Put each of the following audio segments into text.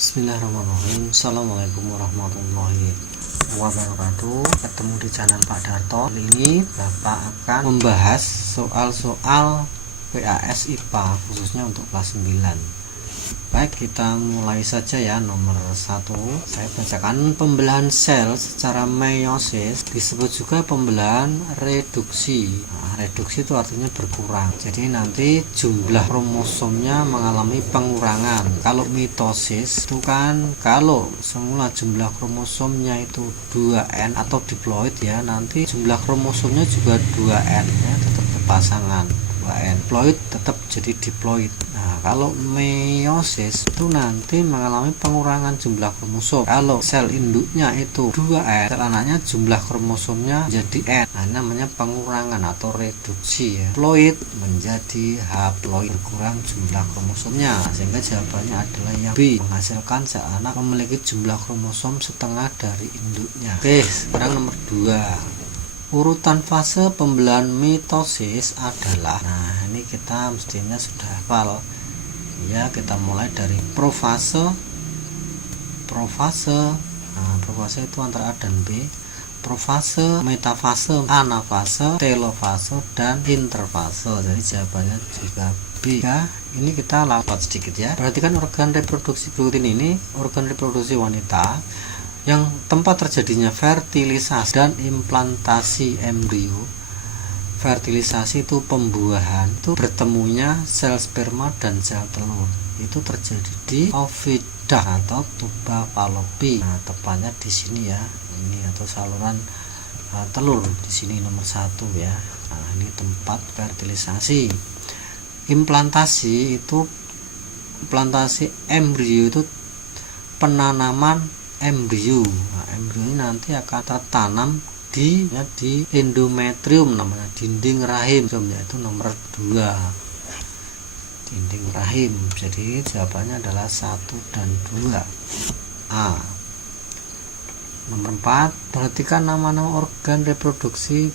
Bismillahirrahmanirrahim. Assalamualaikum warahmatullahi wabarakatuh. Ketemu di channel Pak Darto. Kali ini Bapak akan membahas soal-soal PAS IPA khususnya untuk kelas 9. Baik, kita mulai saja ya. Nomor 1, saya bacakan. Pembelahan sel secara meiosis disebut juga pembelahan reduksi. Reduksi itu artinya berkurang. Jadi nanti jumlah kromosomnya mengalami pengurangan. Kalau mitosis itu kan kalau semula jumlah kromosomnya itu 2N atau diploid ya, nanti jumlah kromosomnya juga 2N ya, tetap berpasangan 2N. Ploid tetap jadi diploid. Nah, kalau meiosis itu nanti mengalami pengurangan jumlah kromosom. Kalau sel induknya itu 2N, sel anaknya jumlah kromosomnya jadi N. Nah, namanya pengurangan atau reduksi ya. Ploid menjadi haploid, berkurang jumlah kromosomnya. Sehingga jawabannya adalah yang B, menghasilkan sel anak memiliki jumlah kromosom setengah dari induknya. Oke, sekarang nomor 2. Urutan fase pembelahan mitosis adalah, nah ini kita mestinya sudah hafal ya. Kita mulai dari profase. Nah, profase itu antara A dan B. Profase, metafase, anafase, telofase, dan interfase. Jadi jawabannya juga B ya. Ini kita lewat sedikit ya. Perhatikan organ reproduksi berikut ini organ reproduksi wanita yang tempat terjadinya fertilisasi dan implantasi embrio. Fertilisasi itu pembuahan, itu bertemunya sel sperma dan sel telur. Itu terjadi di ovida atau tuba Fallopi. Nah, tepatnya di sini ya. Ini atau saluran telur di sini nomor 1 ya. Nah, ini tempat fertilisasi. Implantasi embrio itu penanaman embrio. Nah, embrio ini nanti akan tertanam di endometrium, namanya dinding rahim, yaitu nomor 2, dinding rahim. Jadi jawabannya adalah 1 dan 2 A. Nomor 4, perhatikan nama-nama organ reproduksi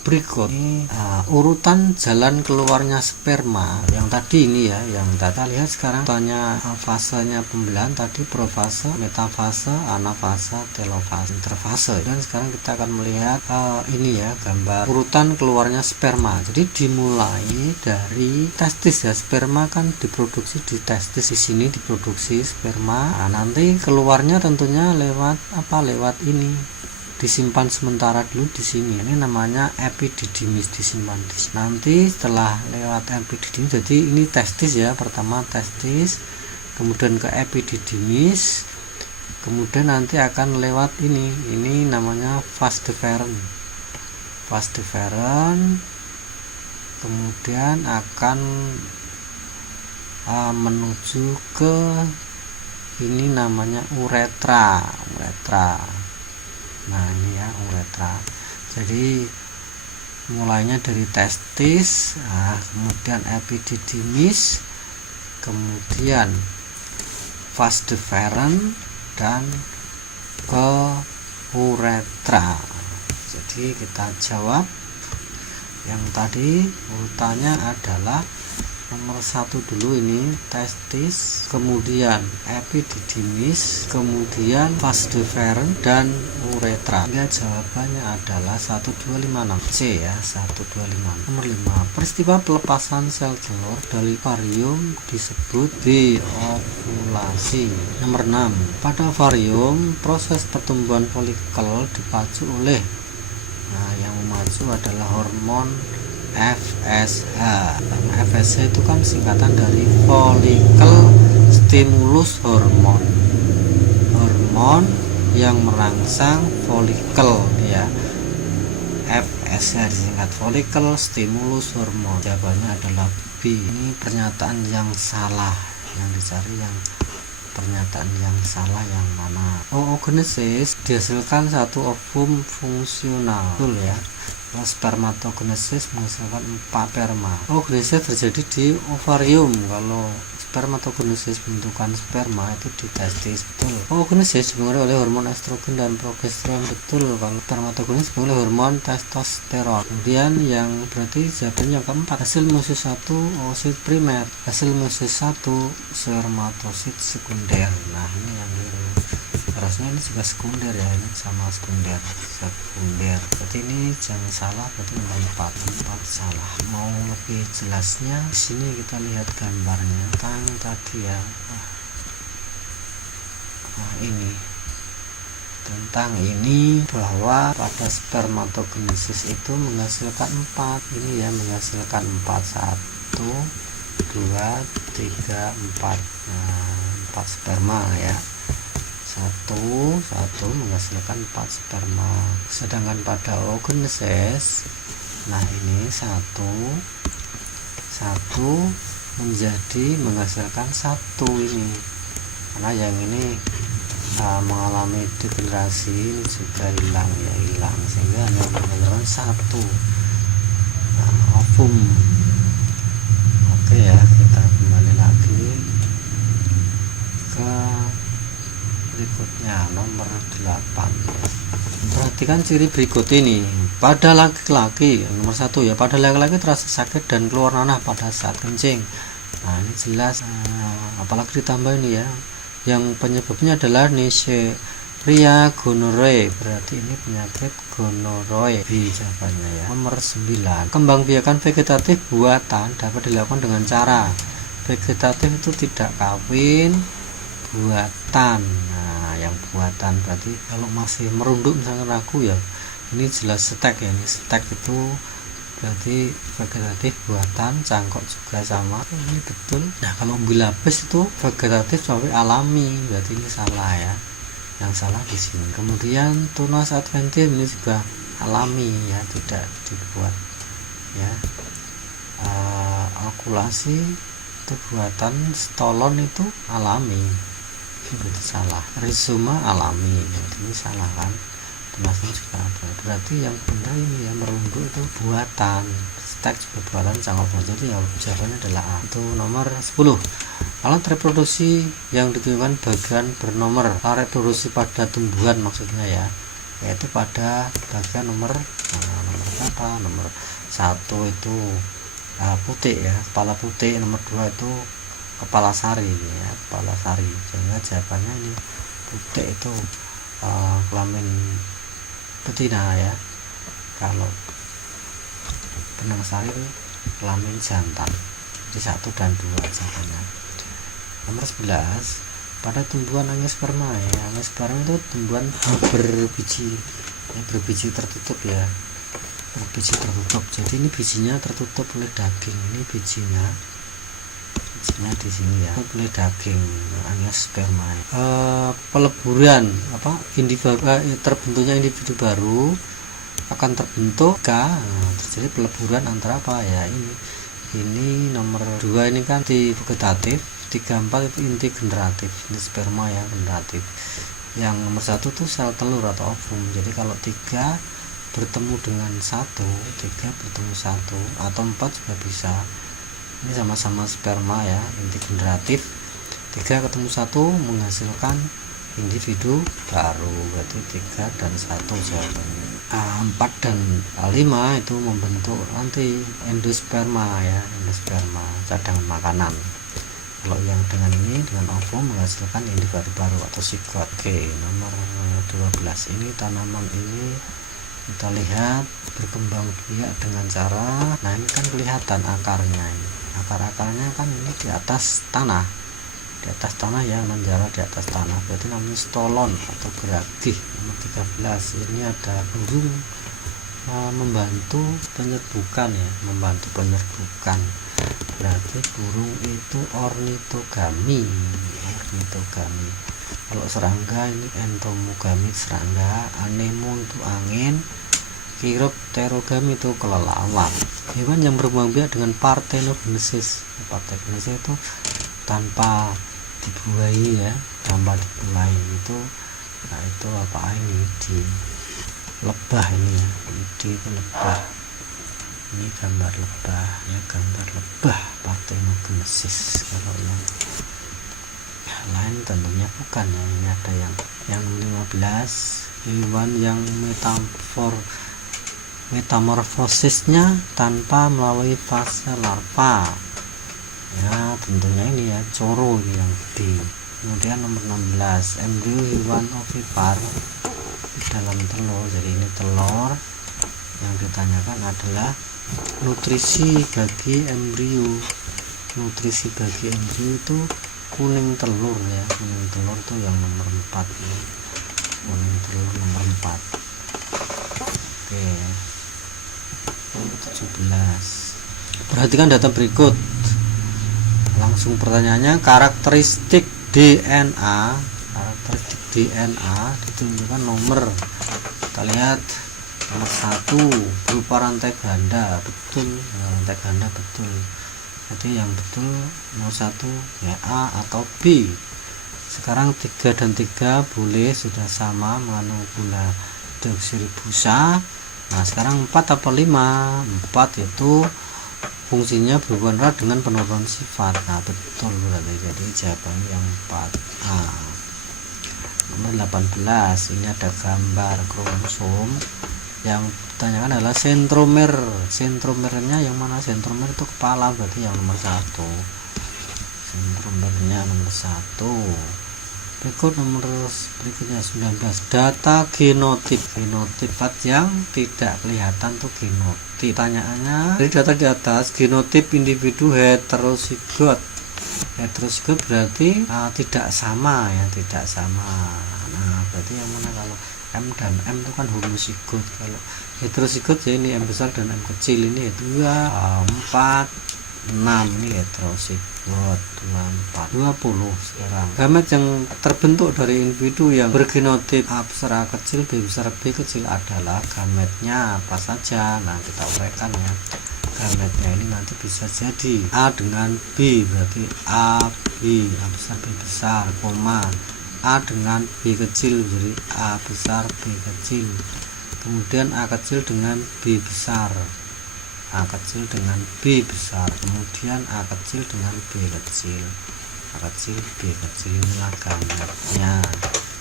berikut. Ini urutan jalan keluarnya sperma yang tadi ini ya, yang kita lihat sekarang tanya fasenya pembelahan tadi profase, metafase, anafase, telofase, interfase. Dan sekarang kita akan melihat ini ya, gambar urutan keluarnya sperma. Jadi dimulai dari testis ya, sperma kan diproduksi di testis, di sini diproduksi sperma. Nah, nanti keluarnya tentunya lewat lewat ini, disimpan sementara dulu di sini. Ini namanya epididymis, disimpan di sini. Nanti setelah lewat epididymis, jadi ini testis ya, pertama testis, kemudian ke epididymis, kemudian nanti akan lewat ini namanya vas deferens. Vas deferens kemudian akan menuju ke ini namanya uretra. Nah, ini ya uretra. Jadi mulainya dari testis, kemudian epididymis, kemudian vas deferens, dan ke uretra. Jadi kita jawab yang tadi urutannya adalah nomor 1 dulu, ini testis, kemudian epididymis, kemudian vas deferens, dan uretra. Ya, jawabannya adalah 1256 C ya, 1256. Nomor 5, peristiwa pelepasan sel telur dari ovarium disebut deovulasi. Nomor 6, pada ovarium proses pertumbuhan folikel dipacu oleh, nah yang memacu adalah hormon FSH. FSH itu kan singkatan dari follicle stimulus hormone, hormon yang merangsang folikel ya. FSH disingkat follicle stimulus hormone. Jawabannya adalah B. Ini pernyataan yang salah, yang dicari yang pernyataan yang salah yang mana. Oogenesis dihasilkan satu ovum fungsional, betul ya. Spermatogenesis menghasilkan 4 sperma. Oogenesis terjadi di ovarium. Kalau spermatogenesis, bentukan sperma itu di testis, betul. Oogenesis dipengaruhi oleh hormon estrogen dan progesteron, betul. Kalau spermatogenesis dipengaruhi oleh hormon testosteron. Kemudian yang berarti jawabannya yang keempat, hasil meiosis 1 oosit primer, hasil meiosis 1 spermatosit sekunder. Nah ini yang keliru, harusnya ini juga sekunder ya, ini sama sekunder. Berarti ini jangan salah, berarti nomor 4 salah. Mau lebih jelasnya di sini kita lihat gambarnya tentang tadi ya. Ini tentang ini bahwa pada spermatogenesis itu menghasilkan 4. Ini ya, menghasilkan 4, 1 2 3 4. Nah, 4 sperma ya. Satu menghasilkan 4 sperma. Sedangkan pada oogenesis, nah ini satu menjadi menghasilkan 1 ini, karena yang ini mengalami degenerasi, ini juga hilang sehingga hanya menghasilkan 1 ovum. Oke ya, kita kembali lagi ke berikutnya, nomor 8. Perhatikan ciri berikut ini. Pada laki-laki, nomor 1 ya, pada laki-laki terasa sakit dan keluar nanah pada saat kencing. Nah ini jelas, apalagi ditambah ini ya, yang penyebabnya adalah Neisseria gonorrhoeae, berarti ini penyakit gonorrhoeae. Jawabannya ya. Nomor 9, kembangbiakan vegetatif buatan dapat dilakukan dengan cara vegetatif itu tidak kawin buatan. Nah yang buatan berarti kalau masih merunduk misalnya ragu ya, ini jelas stek ya, ini stek itu berarti vegetatif buatan, cangkok juga sama, ini betul. Nah kalau bilapis itu vegetatif sampai alami, berarti ini salah ya, yang salah di sini. Kemudian tunas adventium ini juga alami ya, tidak dibuat ya. Okulasi itu buatan, stolon itu alami, berarti salah. Rizoma alami, berarti ini salah kan. Tunasnya juga ada, berarti yang benar ini yang merunduk itu buatan, stek juga buatan, cangkok pun. Jadi ya jawabannya adalah A. Itu nomor 10. Alat reproduksi yang digunakan bagian bernomor, alat reproduksi pada tumbuhan maksudnya ya, yaitu pada bagian nomor berapa? Nomor 1 itu putih ya, kepala putih. Nomor 2 itu kepala sari ya, kepala sari. Sehingga jawabannya ini putih itu kelamin betina ya. Kalau benang sari itu kelamin jantan. Jadi 1 dan 2 jawabannya. Nomor 11, pada tumbuhan angiosperma ya, angiosperma itu tumbuhan berbiji ya, berbiji tertutup ya, berbiji tertutup. Jadi ini bijinya tertutup oleh daging. Ini bijinya di sini ya, oleh daging angiosperma. Peleburan terbentuknya individu baru akan terbentuk terjadi peleburan antara apa ya, ini nomor 2 ini kan inti vegetatif, 3, 4 itu inti generatif, ini sperma ya, generatif. Yang nomor 1 itu sel telur atau ovum. Jadi kalau 3 bertemu dengan 1, 3 bertemu 1 atau 4 juga bisa. Ini sama-sama sperma ya, inti generatif. 3 ketemu 1 menghasilkan individu baru, berarti 3 dan 1 jawabannya. 4 dan 5 itu membentuk nanti endosperma ya, endosperma, cadangan makanan. Kalau yang dengan ini, dengan ovum menghasilkan individu baru atau sigot. Oke, nomor 12 ini tanaman ini kita lihat berkembang biak dengan cara, nah ini kan kelihatan akarnya ini. Akar-akarnya kan ini di atas tanah, ya, menjara di atas tanah, berarti namanya stolon atau geragih. Nomor 13 ini ada burung membantu penyerbukan ya, berarti burung itu ornitogami. Kalau serangga ini entomogami, serangga. Anemo itu angin, Chiropterogami itu kelelawar. Hewan yang berkembang biak dengan parthenogenesis. Parthenogenesis itu tanpa dibuahi ya, itu. Nah itu apa ini, di lebah ini ya, itu lebah. Ini gambar lebah ya, gambar lebah Parthenogenesis. Kalau yang lain tentunya bukan ya. Ini ada yang 15, hewan yang metamorfosisnya tanpa melalui fase larva ya, tentunya ini ya, coro ini yang gede. Kemudian nomor 16, embrio hewan ovipar dalam telur. Jadi ini telur, yang ditanyakan adalah nutrisi bagi embrio. Nutrisi bagi embrio itu kuning telur ya, kuning telur itu yang nomor 4 ya. Kuning telur nomor 4. Oke, 17. Perhatikan data berikut. Langsung pertanyaannya, karakteristik DNA ditunjukkan nomor. Kita lihat nomor 1 berupa rantai ganda, betul. Rantai ganda betul. Jadi yang betul nomor 1 ya, A atau B. Sekarang 3 dan 3 boleh sudah sama mengandung gula deoksiribosa. Nah sekarang 4 atau 5? 4 itu fungsinya berhubungan erat dengan penurunan sifat. Nah betul berarti, jadi jawabannya yang 4A. Nomor 18, ini ada gambar kromosom. Yang ditanyakan adalah sentromer. Sentromernya yang mana? Sentromer itu kepala, berarti yang nomor 1. Sentromernya nomor 1. Berikutnya 19, data genotip. Genotip yang tidak kelihatan tuh genotip. Pertanyaannya, dari data di atas, genotip individu heterozigot. Heterozigot berarti tidak sama ya, tidak sama. Nah berarti yang mana? Kalau M dan M itu kan homozigot. Kalau heterozigot ya ini M besar dan M kecil. Ini 2, 4, 6. Ini heterozigot 24, 20. Sekarang gamet yang terbentuk dari individu yang bergenotip A besar A kecil, B besar B kecil adalah gametnya apa saja. Nah kita uraikan ya. Gametnya ini nanti bisa jadi A dengan B, berarti A B, A besar B besar, koma A dengan B kecil, jadi A besar B kecil. Kemudian A kecil dengan B besar, A kecil dengan B besar, kemudian A kecil dengan B kecil, A kecil B kecil. Inilah gametnya,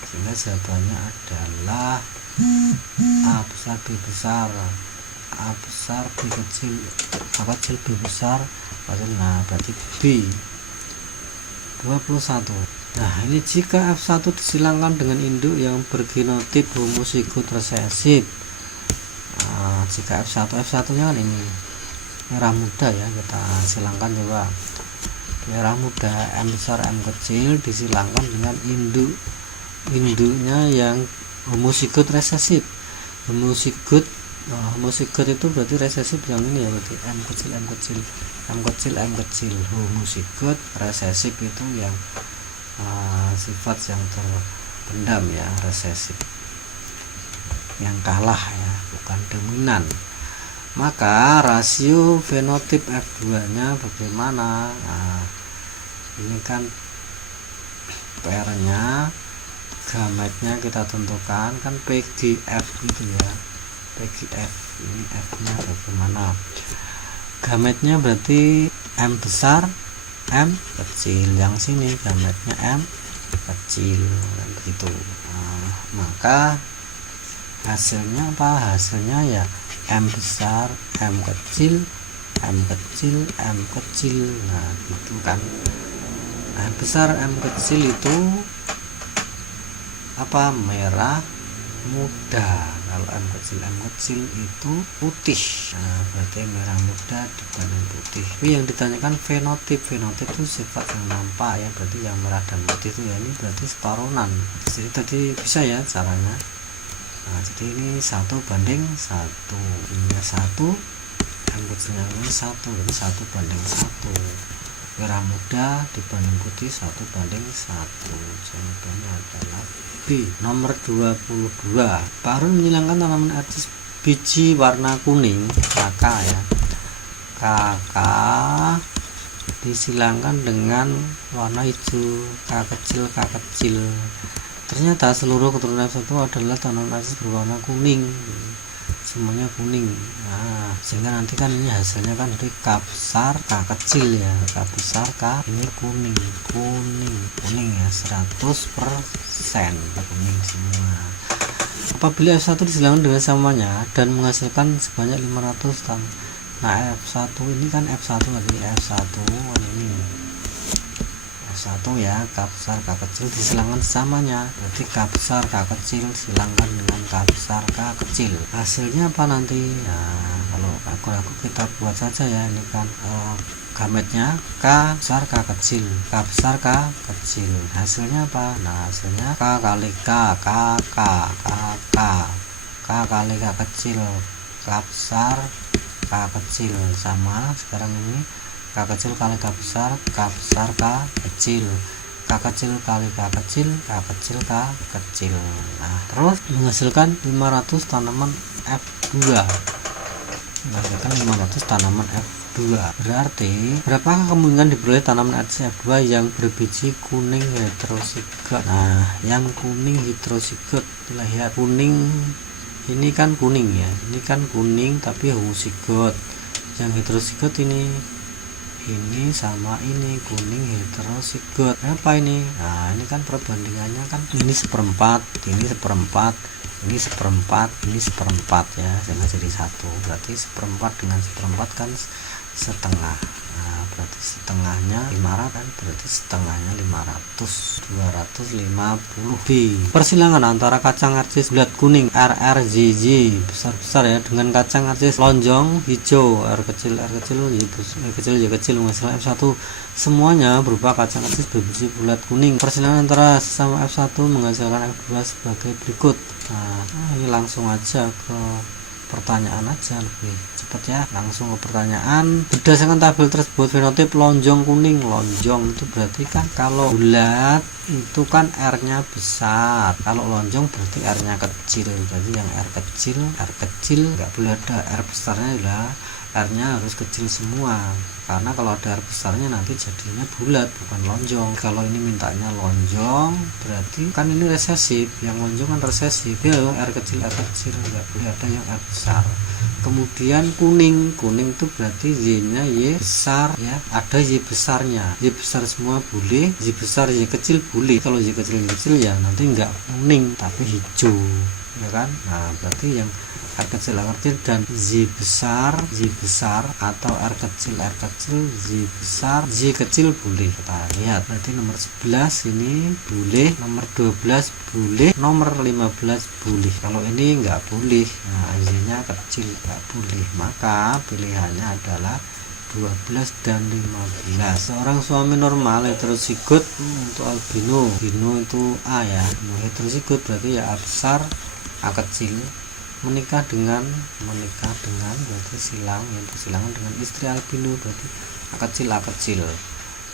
sehingga jawabannya adalah A besar B besar, A besar B kecil, A kecil B besar. Nah berarti B. 21. Nah ini jika F1 disilangkan dengan induk yang bergenotip homozigot resesif. Nah, jika F1 nya kan ini merah muda ya, kita silangkan coba. Merah muda M besar M kecil disilangkan dengan induknya yang homozigot resesif. Homozigot itu berarti resesif yang ini ya, berarti M kecil M kecil M kecil M kecil. Homozigot resesif itu yang sifat yang terpendam ya, resesif, yang kalah ya, bukan dominan. Maka rasio fenotip F2 nya bagaimana? Nah, ini kan PR nya, gametnya kita tentukan kan PGF gitu ya, PGF. Ini F nya bagaimana? Gametnya berarti M besar M kecil, yang sini gametnya M kecil begitu. Nah, maka hasilnya apa? Hasilnya ya M besar M kecil M kecil M kecil. Nah gitu kan. M besar M kecil itu apa? Merah muda. Kalau M kecil itu putih. Nah berarti merah muda dibanding putih. Tapi yang ditanyakan fenotip itu sifat yang nampak ya, berarti yang merah dan putih itu ya, ini berarti separuhan. Jadi tadi bisa ya caranya. Nah jadi ini 1 banding 1, ini 1, M kecilnya ini 1, jadi 1 banding 1. Merah muda dibanding putih 1 banding 1. Jawabannya adalah B. Nomor 22, Pak menyilangkan tanaman etis biji warna kuning KK ya, KK disilangkan dengan warna hijau K kecil. Ternyata seluruh keturunan F1 adalah tanaman etis berwarna kuning. semuanya kuning. Nah, sehingga nanti kan ini hasilnya kan dari K besar K kecil ya, K besar K ini kuning ya, 100% kuning semua. Apabila F1 disilangkan dengan samanya dan menghasilkan sebanyak 500 ton. Nah, F1 ini kan F1 berarti F1 ini F1 ya, K besar K kecil disilangkan samanya, berarti K besar K kecil silangkan dengan K besar K kecil. Hasilnya apa nanti? Nah, kalau aku kita buat saja ya, ini kan gametnya K besar K kecil, K besar K kecil. Hasilnya apa? Nah, hasilnya K kali K kali K kecil, K besar K kecil sama sekarang ini K kecil kali K besar K kecil, K kecil kali K kecil, K kecil K kecil. Nah, terus menghasilkan 500 tanaman F2. Menghasilkan 500 tanaman F2. Berarti berapakah kemungkinan diperoleh tanaman F2 yang berbiji kuning heterozigot? Nah, yang kuning heterozigot, lihat kuning ini kan kuning ya, ini kan kuning tapi homozigot. Yang heterozigot ini sama ini kuning heterozigot. Apa ini? Nah, ini kan perbandingannya kan ini seperempat, ini seperempat, ini seperempat, ini seperempat ya, sehingga jadi satu. Berarti seperempat dengan seperempat kan setengah. Nah, berarti setengahnya 500 kan, berarti setengahnya 500, 250 B. Persilangan antara kacang arcis bulat kuning RRJJ besar-besar ya dengan kacang arcis lonjong hijau R kecil Y kecil menghasilkan F1. Semuanya berupa kacang arcis berbiji bulat kuning. Persilangan antara sesama F1 menghasilkan F2 sebagai berikut. Nah, ini langsung aja ke pertanyaan aja, lebih cepat ya, langsung ke pertanyaan. Berdasarkan tabel tersebut fenotip lonjong kuning, lonjong itu berarti kan kalau bulat itu kan R nya besar, kalau lonjong berarti R nya kecil. Jadi yang R kecil nggak boleh ada, R besarnya lah R nya harus kecil semua, karena kalau ada R besarnya nanti jadinya bulat bukan lonjong. Kalau ini mintanya lonjong berarti kan ini resesif, yang lonjong kan resesif ya, R kecil nggak boleh ada yang R besar. Kemudian kuning itu berarti Y nya Y besar ya, ada Y besarnya, Y besar semua boleh, Y besar Y kecil boleh. Kalau Y kecil ya nanti nggak kuning tapi hijau ya kan. Nah, berarti yang R kecil dan Y besar atau R kecil Y besar Y kecil boleh. Kita lihat berarti nomor 11 ini boleh, nomor 12 boleh, nomor 15 boleh. Kalau ini enggak boleh, nah Y nya kecil enggak boleh, maka pilihannya adalah 12 dan 15. Seorang suami normal heterozigot untuk albino itu A ya, heterozigot berarti ya A besar A kecil, menikah dengan berarti silangan dengan istri albino berarti A kecil.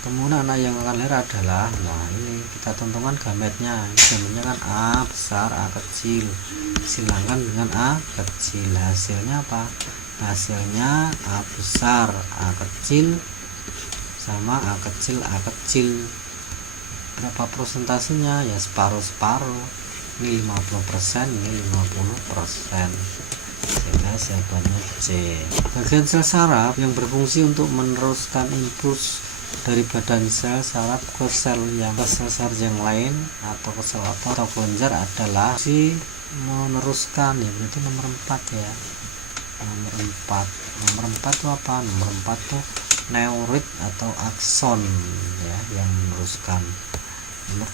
Kemudian anak yang akan lahir adalah, nah ini kita tentukan gametnya. Ini gametnya kan A besar A kecil silangkan dengan A kecil. Hasilnya apa? Hasilnya A besar A kecil sama A kecil. Berapa persentasenya? Ya separuh. Ini 50%, ini 50%, sehingga jawabannya C. Bagian sel saraf yang berfungsi untuk meneruskan impuls dari badan sel saraf ke sel yang lain atau ke sel atau kelenjar adalah si meneruskan ya, berarti nomor 4 ya, nomor 4 itu apa? Nomor 4 tuh neurit atau akson ya, yang meneruskan. Nomor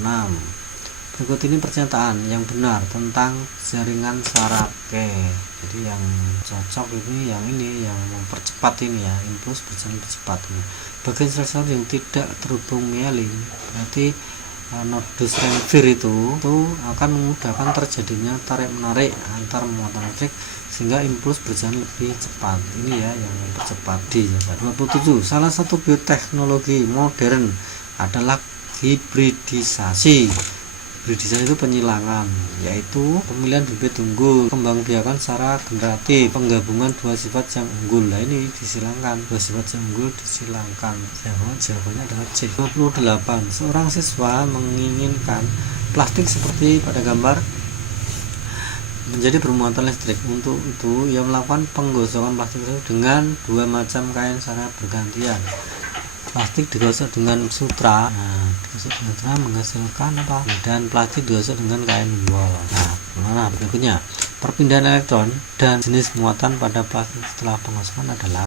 26. Berikut ini pernyataan yang benar tentang jaringan saraf. Oke, jadi yang cocok ini yang mempercepat ini ya, impuls berjalan cepat ini. Bagian sel saraf yang tidak terhubung mielin berarti nodus Ranvier itu akan memudahkan terjadinya tarik menarik antar muatan elektrik sehingga impuls berjalan lebih cepat. Ini ya yang mempercepat. D. 27. Salah satu bioteknologi modern adalah hibridisasi. Hibridisasi itu penyilangan, yaitu pemilihan bibit unggul, kembangbiakan secara generatif, penggabungan dua sifat yang unggul. Nah, ini disilangkan, dua sifat yang unggul disilangkan. Jawabannya adalah C. 28. Seorang siswa menginginkan plastik seperti pada gambar menjadi bermuatan listrik. Untuk itu ia melakukan penggosokan plastik tersebut dengan dua macam kain secara bergantian. Plastik digosok dengan sutra, digosok dengan sutra menghasilkan apa? Dan plastik digosok dengan kain wol. Nah, berikutnya perpindahan elektron dan jenis muatan pada plastik setelah penggosokan adalah